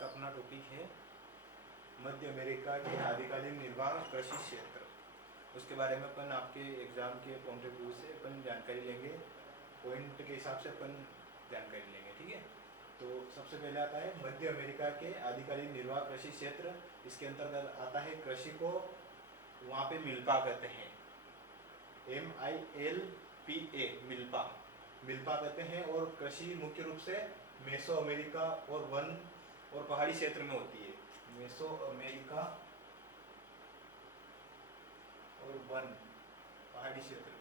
का अपना टॉपिक है मध्य अमेरिका के आदिकालीन निर्वाह कृषि क्षेत्र। उसके बारे में अपन आपके एग्जाम के पॉइंट ऑफ व्यू से अपन जानकारी लेंगे, पॉइंट के हिसाब से अपन जानकारी लेंगे, ठीक है। तो सबसे पहले आता है मध्य अमेरिका के आदिकालीन निर्वाह कृषि क्षेत्र। इसके अंतर्गत आता है कृषि को वहाँ पे मिल्पा कहते हैं, MILPA, मिल्पा मिल्पा कहते हैं। और कृषि मुख्य रूप से मेसो अमेरिका और वन और पहाड़ी क्षेत्र में होती है। मेसो अमेरिका और वन पहाड़ी क्षेत्र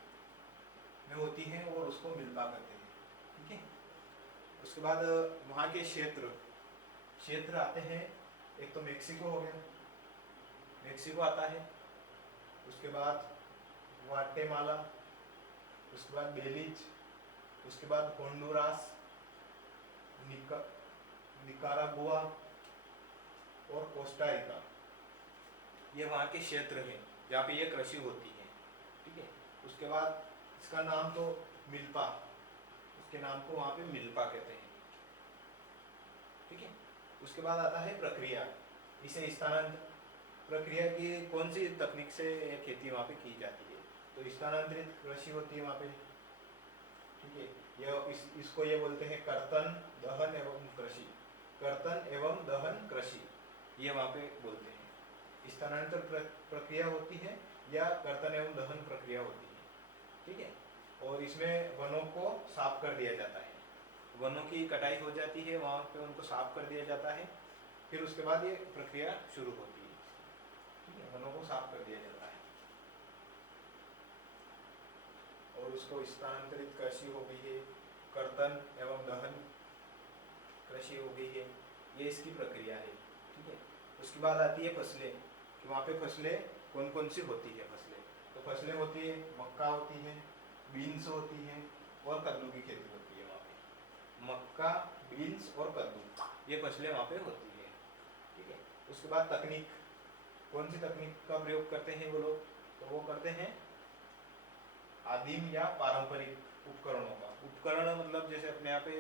में होती है और उसको मिल्पा कहते हैं, ठीक है। उसके बाद वहाँ के क्षेत्र आते हैं। एक तो मेक्सिको हो गया, मेक्सिको आता है। उसके बाद ग्वाटेमाला, उसके बाद बेलीज, उसके बाद होंडुरास, निकारागुआ और कोस्टा रिका। ये वहाँ के क्षेत्र हैं जहाँ पे ये कृषि होती है, ठीक है। उसके बाद इसका नाम तो मिल्पा, उसके नाम को वहाँ पे मिल्पा कहते हैं, ठीक है। उसके बाद आता है प्रक्रिया, इसे स्थानांतरित प्रक्रिया की कौन सी तकनीक से खेती वहाँ पे की जाती है, तो स्थानांतरित कृषि होती है वहाँ पे, ठीक है। इसको ये बोलते हैं कर्तन, दहन एवं कृषि। कर्तन एवं दहन कृषि ये वहाँ पे बोलते हैं। स्थानांतर प्रक्रिया होती है या कर्तन एवं दहन प्रक्रिया होती है, ठीक है। और इसमें वनों को साफ कर दिया जाता है, वनों की कटाई हो जाती है, वहाँ पे उनको साफ कर दिया जाता है, फिर उसके बाद ये प्रक्रिया शुरू होती है, ठीक है। वनों को साफ कर दिया जाता है और उसको स्थानांतरित कृषि हो गई है, कर्तन एवं दहन कृषि हो गई है, ये इसकी प्रक्रिया है, ठीक है। उसके बाद आती है फसलें, कि वहाँ पे फसलें कौन कौन सी होती है फसलें। तो फसलें होती है मक्का होती है, बीन्स होती है और कद्दू की खेती होती है वहाँ पे। मक्का, बीन्स और कद्दू ये फसलें वहाँ पे होती है, ठीक है। उसके बाद तकनीक, कौन सी तकनीक का प्रयोग करते हैं वो लोग, तो वो करते हैं आदिम या पारंपरिक उपकरणों का। उपकरण मतलब जैसे अपने यहाँ पे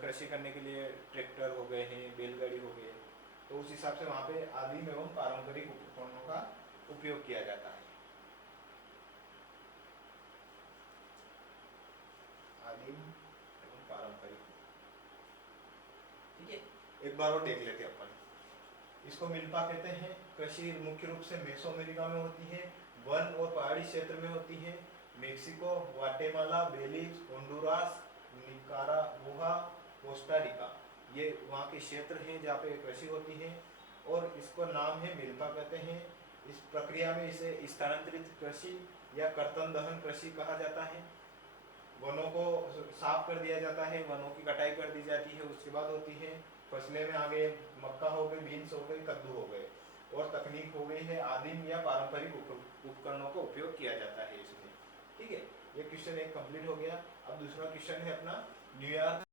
कृषि करने के लिए ट्रैक्टर हो गए हैं, बैलगाड़ी हो गए, तो उस हिसाब से वहाँ पे आदिम एवं पारंपरिक उपकरणों का उपयोग किया जाता है। आदिम एवं पारंपरिक, ठीक है। एक बार और देख लेते हैं अपन। इसको मिल्पा कहते हैं। कृषि मुख्य रूप से मेसो अमेरिका में होती है, वन और पहाड़ी क्षेत्र में होती है। Mexico, Guatemala, Belize, Honduras, Nicaragua, Costa Rica ये वहाँ के क्षेत्र हैं जहाँ पे कृषि होती है और इसको नाम है मिल्पा कहते हैं। इस प्रक्रिया में इसे स्थानांतरित कृषि या कर्तन दहन कृषि कहा जाता है। वनों को साफ कर दिया जाता है, वनों की कटाई कर दी जाती है, उसके बाद होती है फसलें में आ गए, मक्का हो गई, बीन्स हो गई, कद्दू हो गए। और तकनीक हो गई है आदिम या पारंपरिक उपकरणों का उपयोग किया जाता है इसमें, ठीक है। ये क्वेश्चन एक कंप्लीट हो गया। अब दूसरा क्वेश्चन है अपना न्यूयॉर्क